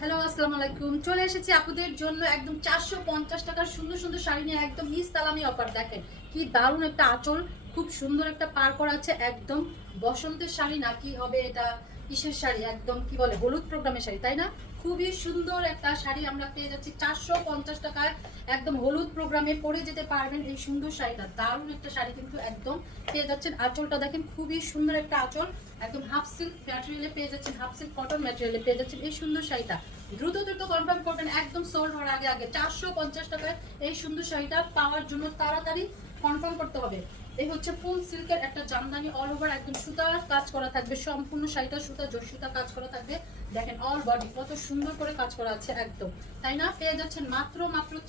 Hello, আসসালামু আলাইকুম। চলে এসেছি আপুদের জন্য একদম 450 টাকার সুন্দর সুন্দর শাড়ি নিয়ে একদম মিস সালামি অফার। দেখেন কি দারুণ একটা আঁচল, খুব সুন্দর একটা পার করা আছে। একদম বসন্তের শাড়ি না, কি হবে এটা, কিসের শাড়ি, একদম কি বলে হলুদ প্রোগ্রামের শাড়ি, তাই না? খুবই সুন্দর একটা শাড়ি আমরা পেয়ে যাচ্ছি 450 টাকায়। একদম হলুদ প্রোগ্রামে পরে যেতে পারবেন এই সুন্দর শাড়িটা। দারুণ একটা শাড়ি কিন্তু একদম পেয়ে যাচ্ছেন। আঁচলটা দেখেন খুবই সুন্দর একটা আঁচল, একদম হাফ সিল্ক ম্যাটেরিয়ালে পেয়ে যাচ্ছেন, হাফ সিল্ক কটন ম্যাটেরিয়ালে পেয়ে যাচ্ছেন এই সুন্দর শাড়িটা। দ্রুত দ্রুত কনফার্ম করবেন, একদম সোল্ড হওয়ার আগে আগে। 450 টাকায় এই সুন্দর শাড়িটা পাওয়ার জন্য তাড়াতাড়ি কনফার্ম করতে হবে। এই হচ্ছে ফুল সিল্কের একটা জামদানি, অল ওভার একদম সুতার কাজ করা থাকবে। সম্পূর্ণ শাড়িটা সুতা সুতা কাজ করা থাকবে। দেখেন অল বডি কত সুন্দর করে কাজ করা আছে একদম, তাই না? পেয়ে যাচ্ছেন মাত্র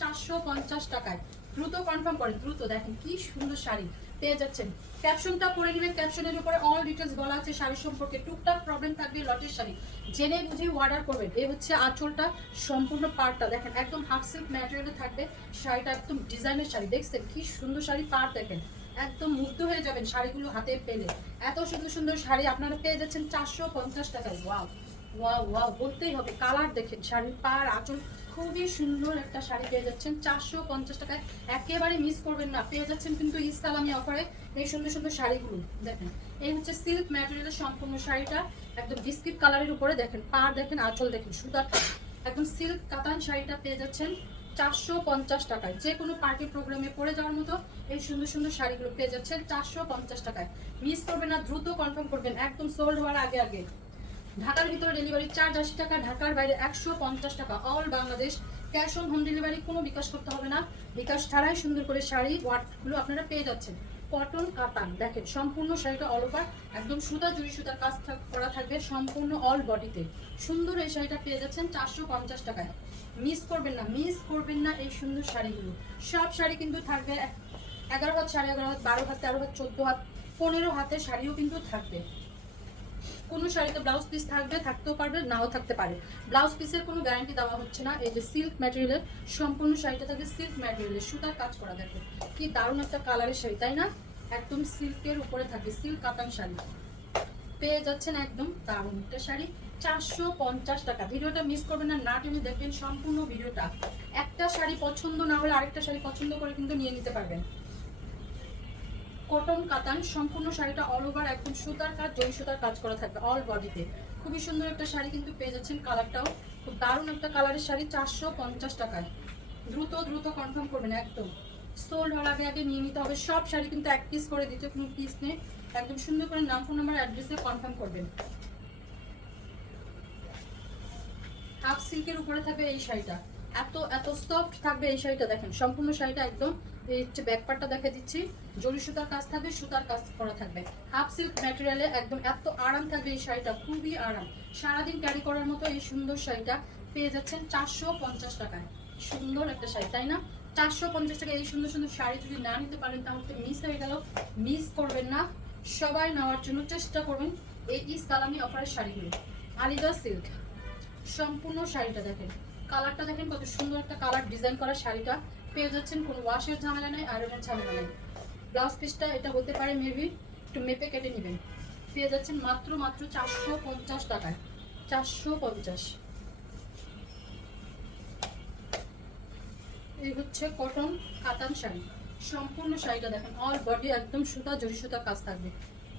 450 টাকায়। দ্রুত কনফার্ম করেন, দ্রুত। দেখেন কি সুন্দর শাড়ি পেয়ে যাচ্ছেন। ক্যাপশনটা পড়ে নেবেন, ক্যাপশনের উপরে অল ডিটেলস বলা আছে শাড়ি সম্পর্কে। টুকটাক প্রবলেম থাকবে লটের শাড়ি, জেনে বুঝে অর্ডার করবেন। এই হচ্ছে আঁচলটা, সম্পূর্ণ পাড়টা দেখেন একদম হাফ সিল্ক ম্যাটেরিয়ালে থাকবে। শাড়িটা একদম ডিজাইনের শাড়ি, দেখছেন কি সুন্দর শাড়ি। পাড় দেখেন, একদম মুগ্ধ হয়ে যাবেন শাড়িগুলো হাতে পেলে। এত সুন্দর সুন্দর শাড়ি আপনারা পেয়ে যাচ্ছেন 450 টাকায়। ওয়াও ওয়াও ওয়াও বলতেই হবে। কালার দেখেন, শাড়ির পাড় আঁচল, খুবই সুন্দর একটা শাড়ি পেয়ে যাচ্ছেন 450 টাকায়। একেবারে মিস করবেন না, পেয়ে যাচ্ছেন কিন্তু ইসলামি অফারে এই সুন্দর সুন্দর শাড়িগুলো। দেখেন এই হচ্ছে সিল্ক ম্যাটেরিয়ালের সম্পূর্ণ শাড়িটা, একদম বিস্কিট কালারের উপরে। দেখেন পাড় দেখেন, আঁচল দেখেন, সুতার একদম সিল্ক কাতান শাড়িটা পেয়ে যাচ্ছেন 450 টাকায়। যে কোনো পার্টি প্রোগ্রামে পরে যাওয়ার মতো এই সুন্দর সুন্দর শাড়িগুলো পেয়ে যাচ্ছেন 450 টাকায়। মিস করবেন না, দ্রুত কনফার্ম করবেন, একদম সোল্ড হওয়ার আগে আগে। ঢাকার ভিতরে ডেলিভারি চার্জ 80 টাকা, ঢাকার বাইরে 150 টাকা, all Bangladesh. Cash on home delivery, কোনো বিকাশ করতে হবে না। বিকাশ ছাড়াই সুন্দর করে শাড়ি ওয়ার্কগুলো আপনারা পেয়ে যাচ্ছেন। কটন কাতান দেখেন, সম্পূর্ণ শাড়িটা অল ওভার একদম সুতা জুড়ি সুতার কাজ করা থাকবে সম্পূর্ণ অল বডিতে। সুন্দর এই শাড়িটা পেয়ে যাচ্ছেন 450 টাকায়। মিস করবেন না, মিস করবেন না এই সুন্দর শাড়িগুলো। সব শাড়ি কিন্তু থাকবে 11 হাত, 11.5 হাত, 12 হাত, 13 হাত, 14 হাত, 15 হাতের শাড়িও কিন্তু থাকবে। কোনো শাড়িতে ব্লাউজ পিস থাকবে, থাকতেও পারবে, নাও থাকতে পারে। ব্লাউজ পিসের কোনো গ্যারান্টি দেওয়া হচ্ছে না। এই যে সিল্ক ম্যাটেরিয়ালের সম্পূর্ণ শাড়িটা থাকবে সিল্ক ম্যাটেরিয়ালের সুতার কাজ করা। দেখো কি দারুণ একটা কালারের শাড়ি, তাই না? একদম সিল্কের উপরে থাকবে, সিল্ক কাতান শাড়ি পেয়ে যাচ্ছেন। একদম দারুণ একটা শাড়ি 450 টাকা। ভিডিওটা মিস করবেন না, না টেনে দেখবেন সম্পূর্ণ ভিডিওটা। একটা শাড়ি পছন্দ না হলে আরেকটা শাড়ি পছন্দ করে কিন্তু নিয়ে নিতে পারবেন। কটন কাতান সম্পূর্ণ শাড়িটা অল ওভার একদম সুতার কাজ, জরি সুতার কাজ করা থাকবে অল বডিতে। খুবই সুন্দর একটা শাড়ি কিন্তু পেয়ে যাচ্ছেন। কালারটাও খুব দারুণ একটা কালারের শাড়ি 450 টাকায়। দ্রুত দ্রুত কনফার্ম করবেন, একদম সোল্ড হওয়ার আগে আগে নিয়ে নিতে হবে। সব শাড়ি কিন্তু এক পিস করে দিতে, কোনো পিস নেই। একদম সুন্দর করে নাম, ফোন নাম্বার, অ্যাড্রেসে কনফার্ম করবেন। হাফ সিল্কের উপরে থাকবে এই শাড়িটা, এত এত সফট থাকবে এই শাড়িটা। দেখেন সম্পূর্ণ শাড়িটা একদম, এই হচ্ছে ব্যাক পার্টটা দেখা দিচ্ছি, জরি সুতার কাজ থাকবে, সুতার কাজ করা থাকবে। হাফ সিল্ক ম্যাটেরিয়ালে একদম এত আরাম থাকবে এই শাড়িটা, খুবই আরাম। সারাদিন ক্যারি করার মতো এই সুন্দর শাড়িটা পেয়ে যাচ্ছেন 450 টাকায়। সুন্দর একটা শাড়ি, তাই না? 450 টাকা এই সুন্দর সুন্দর শাড়ি যদি না নিতে পারেন তাহলে মিস হয়ে গেল। মিস করবেন না, সবাই নেওয়ার জন্য চেষ্টা করবেন এই ইসলামি অফারের শাড়িগুলো। আলিদা সিল্ক সম্পূর্ণ শাড়িটা দেখেন, কালারটা দেখেন কত সুন্দর একটা কালার ডিজাইন করা। শাড়িটা পেয়ে যাচ্ছেন, কোনো ওয়াশের ঝামেলা নেই, আয়রনের ঝামেলা নেই। ব্লাউজ পিসটা এটা হতে পারে মেবি একটু মেপে কেটে নেবেন। পেয়ে যাচ্ছেন মাত্র 450 টাকায়। 450। এই হচ্ছে কটন কাতান শাড়ি, সম্পূর্ণ শাড়িটা দেখেন অল বডি একদম সুতা জরি সুতা কাজ থাকবে।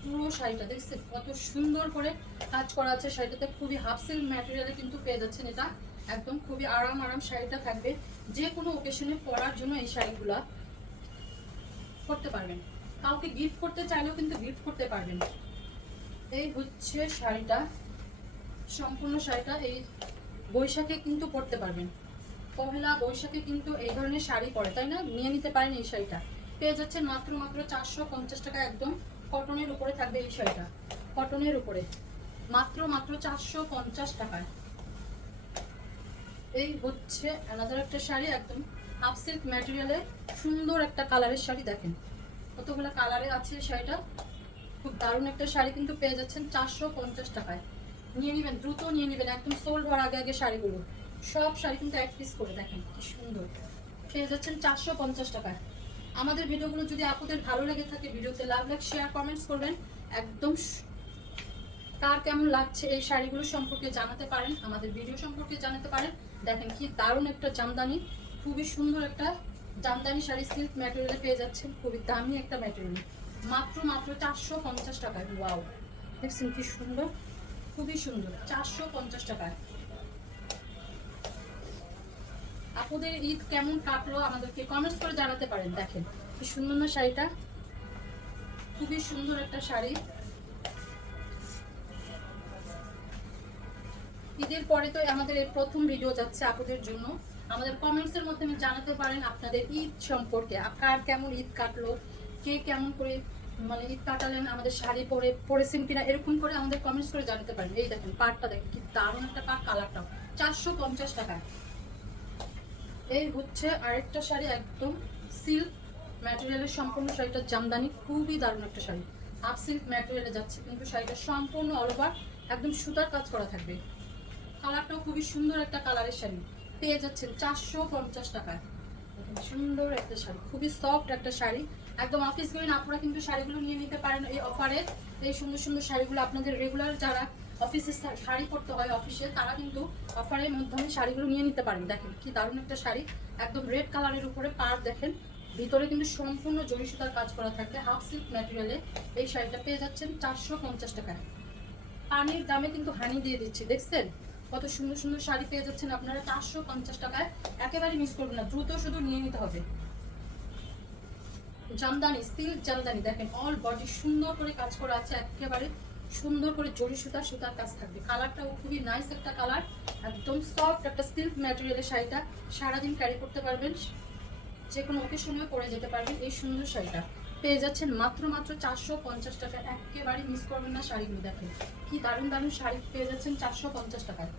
পুরো শাড়িটা দেখছেন কত সুন্দর করে কাজ করা আছে শাড়িটাতে। খুবই হাফ সিল্ক ম্যাটেরিয়ালে কিন্তু পেয়ে যাচ্ছেন এটা। একদম খুবই আরাম আরাম শাড়িটা থাকবে। যে কোনো ওকেশনে পরার জন্য এই শাড়িগুলা করতে পারবেন। কাউকে গিফট করতে চাইলেও কিন্তু গিফট করতে পারবেন। এই হচ্ছে শাড়িটা, সম্পূর্ণ শাড়িটা এই বৈশাখে কিন্তু পরতে পারবেন। পহেলা বৈশাখে কিন্তু এই ধরনের শাড়ি পরে, তাই না? নিয়ে নিতে পারেন এই শাড়িটা। পেয়ে যাচ্ছেন মাত্র 450 টাকা। একদম কটনের উপরে থাকবে এই শাড়িটা, কটনের উপরে মাত্র 450 টাকায়। এই হচ্ছে আলাদা একটা শাড়ি, একদম হাফ সিল্ক ম্যাটেরিয়ালে সুন্দর একটা কালারের শাড়ি। দেখেন কতগুলো কালারে আছে শাড়িটা, খুব দারুণ একটা শাড়ি কিন্তু পেয়ে যাচ্ছেন 450 টাকায়। নিয়ে নেবেন, দ্রুত নিয়ে নেবেন, একদম সোল্ড হওয়ার আগে আগে শাড়িগুলো। সব শাড়ি কিন্তু এক পিস করে। দেখেন কি সুন্দর পেয়ে যাচ্ছেন 450 টাকায়। আমাদের ভিডিওগুলো যদি আপনাদের ভালো লেগে থাকে, ভিডিওতে লাভ লাইক শেয়ার কমেন্টস করবেন। একদম কার কেমন লাগছে এই শাড়িগুলো সম্পর্কে জানাতে পারেন, আমাদের ভিডিও সম্পর্কে জানাতে পারেন। দেখেন কি দারুণ একটা জামদানি, খুবই সুন্দর একটা জামদানি শাড়ি সিল্ক ম্যাটেরিয়ালে পেয়ে যাচ্ছেন, খুবই দামি একটা ম্যাটেরিয়াল, মাত্র মাত্র 450 টাকায়। ওয়াও, দেখছেন কি সুন্দর, খুবই সুন্দর, 450 টাকায়। আপনাদের ঈদ কেমন কাটলো আমাদেরকে কমেন্টস করে জানাতে পারেন। দেখেন কি সুন্দর না শাড়িটা, খুবই সুন্দর একটা শাড়ি। ঈদের পরে তো আমাদের এই প্রথম ভিডিও যাচ্ছে আপনাদের জন্য। আমাদের কমেন্টসের মাধ্যমে জানাতে পারেন আপনাদের ঈদ সম্পর্কে, কার কেমন ঈদ কাটলো, কে কেমন করে মানে ঈদ কাটালেন, আমাদের শাড়ি পরেছেন কিনা, এরকম করে আমাদের কমেন্টস করে জানাতে পারেন। এই দেখেন পাড়টা দেখেন কি দারুণ একটা পাড়, কালারটাও 450 টাকায়। এই হচ্ছে আরেকটা শাড়ি, একদম সিল্ক ম্যাটেরিয়ালের সম্পূর্ণ শাড়িটা জামদানি, খুবই দারুণ একটা শাড়ি। হাফ সিল্ক ম্যাটেরিয়ালে যাচ্ছে কিন্তু শাড়িটা সম্পূর্ণ অল ওভার একদম সুতার কাজ করা থাকবে। কালারটাও খুবই সুন্দর একটা কালারের শাড়ি, পেয়ে যাচ্ছেন 450 টাকায়। সুন্দর একটা শাড়ি, খুবই সফট একটা শাড়ি, একদম অফিস গোয়িং আপনারা কিন্তু শাড়িগুলো নিয়ে নিতে পারেন এই অফারে। এই সুন্দর সুন্দর শাড়িগুলো আপনাদের রেগুলার যারা অফিসে শাড়ি পরতে হয় অফিসে, তারা কিন্তু অফারের মাধ্যমে শাড়িগুলো নিয়ে নিতে পারেন। দেখেন কি দারুণ একটা শাড়ি, একদম রেড কালারের উপরে পার দেখেন, ভিতরে কিন্তু সম্পূর্ণ জরি সুতার কাজ করা থাকবে হাফ সিল্ক ম্যাটেরিয়ালে। এই শাড়িটা পেয়ে যাচ্ছেন 450 টাকায়। পানির দামে কিন্তু হানি দিয়ে দিচ্ছি, দেখছেন কত সুন্দর সুন্দর শাড়ি পেয়ে যাচ্ছেন আপনারা 450 টাকায়। একেবারে মিস করবেন না, দ্রুত শুধু নিয়ে নিতে হবে। জামদানি, সিল্ক জামদানি, দেখেন অল বডি সুন্দর করে কাজ করা আছে, একেবারে সুন্দর করে জরি সুতার কাজ থাকবে। কালারটাও খুবই নাইস একটা কালার, একদম সফট একটা সিল্ক ম্যাটেরিয়ালের শাড়িটা সারাদিন ক্যারি করতে পারবেন, যে কোনো অকেশনে পরে যেতে পারবেন। এই সুন্দর শাড়িটা পেয়ে যাচ্ছেন মাত্র মাত্র 450 টাকা। একেবারে মিস করবেন না শাড়িগুলো, দেখেন কি দারুণ দারুণ শাড়ি পেয়ে যাচ্ছেন 450 টাকায়।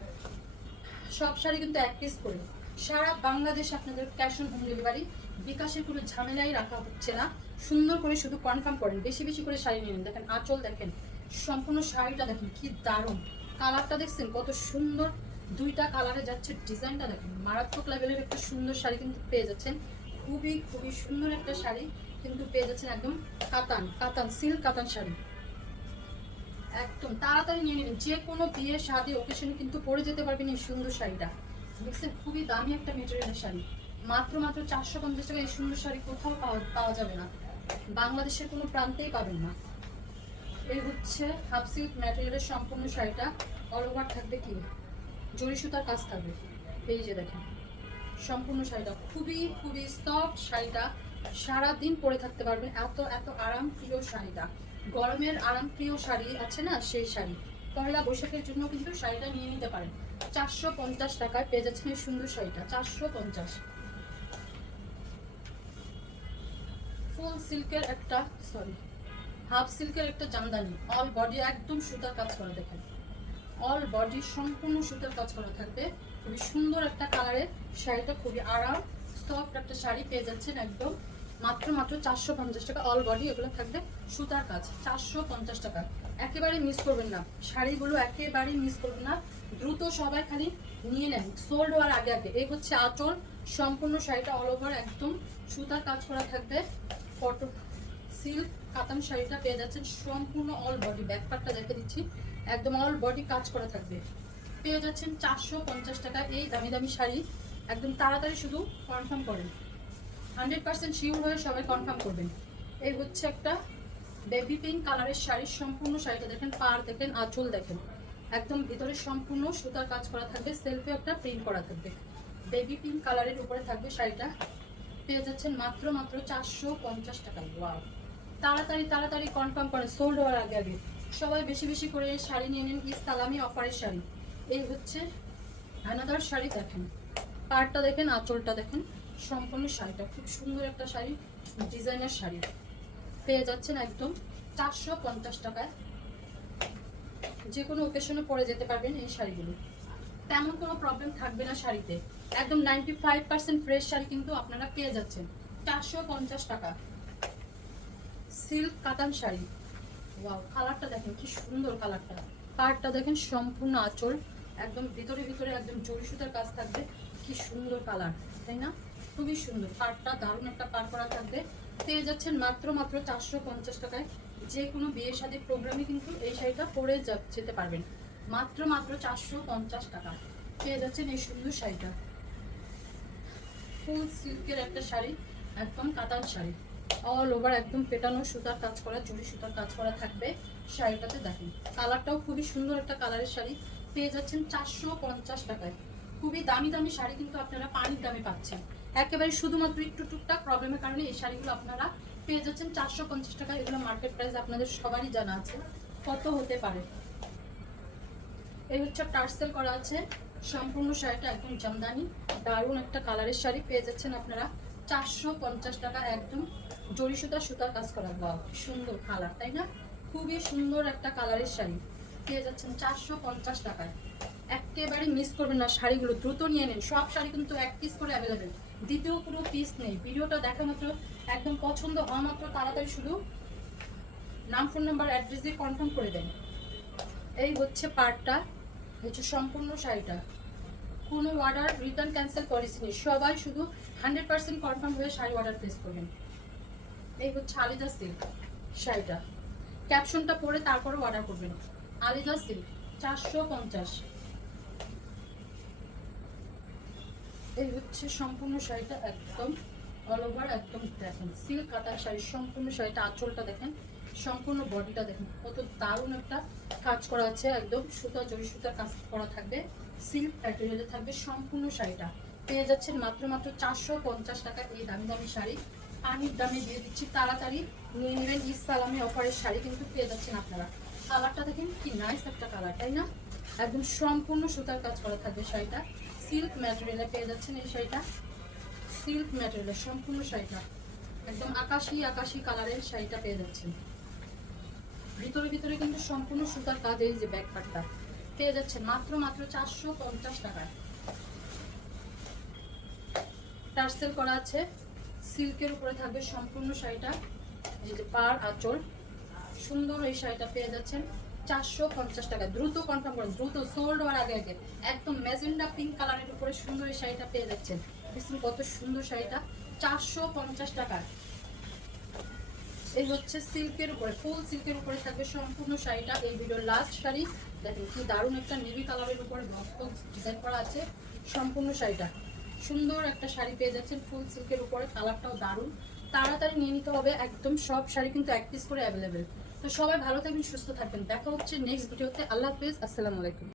সব শাড়ি কিন্তু এক পিস করে, সারা বাংলাদেশ আপনাদের ক্যাশ অন হোম ডেলিভারি, বিকাশের কোনো ঝামেলাই রাখা হচ্ছে না। সুন্দর করে শুধু কনফার্ম করেন, বেশি বেশি করে শাড়ি নিয়ে নেন। দেখেন আঁচল দেখেন, সম্পূর্ণ শাড়িটা দেখেন কি দারুণ, কালারটা দেখছেন কত সুন্দর, দুইটা কালারে যাচ্ছে, ডিজাইনটা দেখেন মারাত্মক লেভেলের একটা সুন্দর শাড়ি কিন্তু পেয়ে যাচ্ছেন। খুবই খুবই সুন্দর একটা শাড়ি কিন্তু পেয়ে যাচ্ছেন, একদম কাতান সিল্ক কাতান শাড়ি, একদম তাড়াতাড়ি নিয়ে নেবেন। যে কোনো বিয়ে শাদী ওকেশনে কিন্তু পরে যেতে পারবেন এই সুন্দর শাড়িটা। দেখছেন খুবই দামি একটা মেটেরিয়ালের শাড়ি, মাত্র মাত্র 450 টাকা। এই সুন্দর শাড়ি কোথাও পাওয়া যাবে না, বাংলাদেশের কোনো প্রান্তেই পাবেন না। এই হচ্ছে হাফ সিল্ক ম্যাটেরিয়ালের সম্পূর্ণ শাড়িটা, অল ওভার থাকবে কি জরি সুতার কাজ থাকবে। এই যে দেখেন সম্পূর্ণ শাড়িটা খুবই খুবই সফট শাড়িটা, সারাদিন পরে থাকতে পারবেন, এত এত আরাম প্রিয় শাড়িটা। গরমের আরাম প্রিয় শাড়ি আছে না, সেই শাড়ি পয়লা বৈশাখের জন্য কিন্তু শাড়িটা নিয়ে নিতে পারেন। 450 টাকায় পেয়ে যাচ্ছেন এই সুন্দর শাড়িটা, 450। ফুল সিল্কের একটা হাফ সিল্কের একটা জামদানি, অল বডি একদম সুতার কাজ করা, দেখেন অল বডি সম্পূর্ণ সুতার কাজ করা থাকবে। খুবই সুন্দর একটা কালারের শাড়িটা, খুবই আরাম সফট একটা শাড়ি পেয়ে যাচ্ছেন একদম মাত্র মাত্র 450 টাকা। অল বডি এগুলো থাকবে সুতার কাজ, 450 টাকা। একেবারে মিস করবেন না শাড়িগুলো, একেবারে মিস করবেন না, দ্রুত সবাই খালি নিয়ে নেন সোল্ড হওয়ার আগে আগে। এই হচ্ছে আঁচল, সম্পূর্ণ শাড়িটা অল ওভার একদম সুতার কাজ করা থাকবে, কটন সিল্ক কাতান শাড়িটা পেয়ে যাচ্ছেন সম্পূর্ণ অল বডি। ব্যাক পার্টটা দেখে দিচ্ছি, একদম অল বডি কাজ করা থাকবে, পেয়ে যাচ্ছেন 450 টাকা। এই দামি দামি শাড়ি একদম তাড়াতাড়ি শুধু কনফার্ম করেন, 100% শিওর হয়ে সবাই কনফার্ম করবেন। এই হচ্ছে একটা বেবি পিঙ্ক কালারের শাড়ি, সম্পূর্ণ শাড়িটা দেখেন, পাড় দেখেন, আঁচল দেখেন, একদম ভিতরে সম্পূর্ণ সুতার কাজ করা থাকবে, সেলফে একটা প্রিন্ট করা থাকবে, বেবি পিঙ্ক কালারের উপরে থাকবে শাড়িটা, পেয়ে যাচ্ছেন মাত্র মাত্র 450 টাকা। ওয়াও, তাড়াতাড়ি তাড়াতাড়ি কনফার্ম করেন, সোল্ড হওয়ার আগে আগে সবাই বেশি বেশি করে শাড়ি নিয়ে নিন, ইস্তালামি অফারের শাড়ি। এই হচ্ছে আনাদার শাড়ি, দেখেন পাড়টা দেখেন, আঁচলটা দেখেন, সম্পূর্ণ শাড়িটা খুব সুন্দর একটা শাড়ি, ডিজাইনার শাড়ি পেয়ে যাচ্ছেন একদম 450 টাকায়। যে কোনো ওকেশনে পরে যেতে পারবেন এই শাড়িগুলো, তেমন কোনো প্রবলেম থাকবে না শাড়িতে, একদম 95% ফ্রেশ শাড়ি কিন্তু আপনারা পেয়ে যাচ্ছেন 450 টাকা। সিল্ক কাতান শাড়ি, ওয়াও কালারটা দেখেন কি সুন্দর, কালারটা পাড়টা দেখেন, সম্পূর্ণ আঁচল একদম ভিতরে ভিতরে একদম জরি সুতার কাজ থাকবে, কি সুন্দর কালার তাই না, খুবই সুন্দর। পাড়টা দারুণ একটা পাড় করা থাকবে, পেয়ে যাচ্ছেন মাত্র মাত্র 450 টাকায়। যে কোনো বিয়ে শাদীর প্রোগ্রামে কিন্তু এই শাড়িটা পরে যেতে পারবেন। মাত্র মাত্র 450 টাকা পেয়ে যাচ্ছেন এই সুন্দর শাড়িটা। ফুল সিল্কের একটা শাড়ি, একদম কাতান শাড়ি, অল ওভার একদম পেটানো সুতার কাজ করা, জরি সুতার কাজ করা থাকবে শাড়িটাতে। দেখেন কালারটাও খুবই সুন্দর একটা কালারের শাড়ি, পেয়ে যাচ্ছেন 450 টাকায়। খুবই দামি দামি শাড়ি কিন্তু আপনারা পানির দামে পাচ্ছেন। একেবারে শুধুমাত্র একটু টুকটাক প্রবলেমের কারণে এই শাড়িগুলো আপনারা পেয়ে যাচ্ছেন 450 টাকা। এগুলো মার্কেট প্রাইস আপনাদের সবারই জানা আছে কত হতে পারে। এই হচ্ছে টার্সেল করা আছে সম্পূর্ণ শাড়িটা, একদম জামদানি দারুণ একটা কালারের শাড়ি, পেয়ে যাচ্ছেন আপনারা 450 টাকা। একদম জরি সুতার কাজ করা, বাহ সুন্দর কালার তাই না? খুবই সুন্দর একটা কালারের শাড়ি পেয়ে যাচ্ছেন 450 টাকায়। একেবারে মিস করবেন না শাড়িগুলো, দ্রুত নিয়ে নিন। সব শাড়ি কিন্তু এক পিস করে অ্যাভেলেবেল, দ্বিতীয় কোনো পিস নেই। ভিডিওটা দেখা মাত্র একদম পছন্দ হওয়া মাত্র তাড়াতাড়ি শুধু নাম, ফোন নাম্বার, অ্যাড্রেস দিয়ে কনফার্ম করে দেন। এই হচ্ছে পার্টটা, হচ্ছে সম্পূর্ণ শাড়িটা। কোনো অর্ডার রিটার্ন ক্যান্সেল পলিসি নেই, সবাই শুধু 100% কনফার্ম হয়ে শাড়ি অর্ডার প্লেস করবেন। এই হচ্ছে আলিদা সিল্ক শাড়িটা, ক্যাপশনটা পরে তারপরে অর্ডার করবেন। আলিদা সিল্ক 450। এই হচ্ছে সম্পূর্ণ শাড়িটা, একদম অল ওভার একদম দেখেন সিল্ক কাতার শাড়ি। সম্পূর্ণ শাড়িটা আঁচলটা দেখেন, সম্পূর্ণ বডিটা দেখেন কত দারুণ একটা কাজ করা আছে, একদম সুতা জরি সুতার কাজ করা থাকবে, সিল্ক ম্যাটেরিয়ালে থাকবে সম্পূর্ণ শাড়িটা। পেয়ে যাচ্ছেন মাত্র মাত্র 450 টাকা। এই দামি দামি শাড়ি পানির দামে দিয়ে দিচ্ছি, তাড়াতাড়ি নিয়ে নেবেন। ঈদ সালামি অফারের শাড়ি কিন্তু পেয়ে যাচ্ছেন আপনারা। কালারটা দেখেন কি নাইস একটা কালার তাই না? একদম সম্পূর্ণ সুতার কাজ করা থাকবে শাড়িটা, সিল্ক ম্যাটেরিয়ালে পেয়ে যাচ্ছেন এই শাড়িটা। সিল্ক ম্যাটেরিয়ালের সম্পূর্ণ শাড়িটা, একদম আকাশি আকাশি কালারের শাড়িটা পেয়ে যাচ্ছেন। ভিতরে ভিতরে কিন্তু সম্পূর্ণ সুতার কাজ, এই যে ব্যাক পার্টটা পেয়ে যাচ্ছেন মাত্র মাত্র 450 টাকায়। টার্সেল করা আছে, সিল্কের উপরে থাকবে সম্পূর্ণ শাড়িটা। এই যে পার আঁচল, সুন্দর এই শাড়িটা পেয়ে যাচ্ছেন 450 টাকা। দ্রুত কনফার্ম করেন, দ্রুত সোল্ড হওয়ার আগে আগে। একদম ম্যাজেন্ডা পিঙ্ক কালারের উপরে সুন্দর এই শাড়িটা পেয়ে যাচ্ছেন। দেখুন কত সুন্দর শাড়িটা, 450 টাকা। এই হচ্ছে সিল্কের উপরে, ফুল সিল্কের উপরে থাকবে সম্পূর্ণ শাড়িটা। এই ভিডিওর লাস্ট শাড়ি দেখেন কি দারুণ একটা নেভি কালারের উপরে বক্স ডিজাইন করা আছে সম্পূর্ণ শাড়িটা। সুন্দর একটা শাড়ি পেয়ে যাচ্ছেন ফুল সিল্কের উপরে, কালারটাও দারুণ। তাড়াতাড়ি নিয়ে নিতে হবে, একদম সব শাড়ি কিন্তু এক পিস করে অ্যাভেলেবেল। তো সবাই ভালো থাকবেন, সুস্থ থাকবেন, দেখা হচ্ছে নেক্সট ভিডিওতে। আল্লাহ হাফেজ, আসসালামু আলাইকুম।